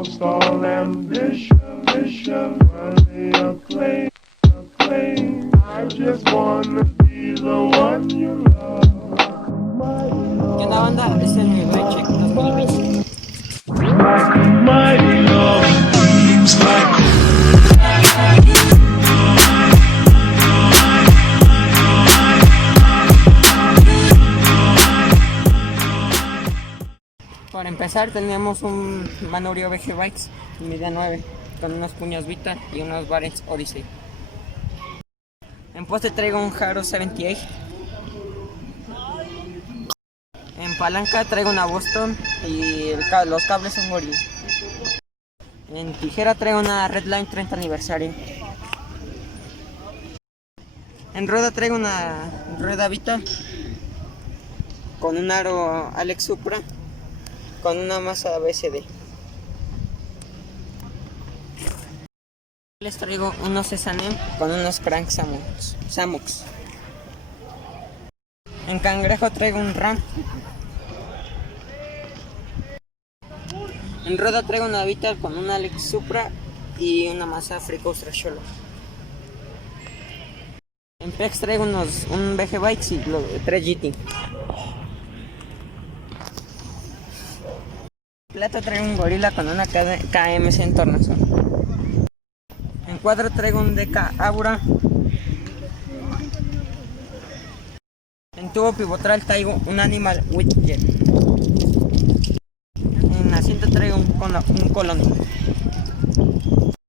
lost all ambition, worthy of claim. I just wanna be the one you love. ¿Qué onda, banda? Este es mi Bike Check 2020. Like a mighty long dreams, like Para empezar tenemos un Manubrio BG Bikes medida 9 con unos puños Vita y unos Barents Odyssey. En poste traigo un Haro 78. En palanca traigo una Boston y los cables son Gorilla. En tijera traigo una Redline 30 aniversario. En rueda traigo una rueda Vita con un aro Alex Supra con una masa BCD. Les traigo unos S&M con unos crank Samux. En cangrejo traigo un RAM. En rueda traigo una Vital con un Alex Supra y una masa Frecoaster Sholo. En PEX traigo un BG Bikes y 3 GT. En plata traigo un Gorilla con una KMC en tornasol. En cuadro traigo un DK Aura. En tubo pivotal traigo un Animal Widget. En asiento traigo un Colony.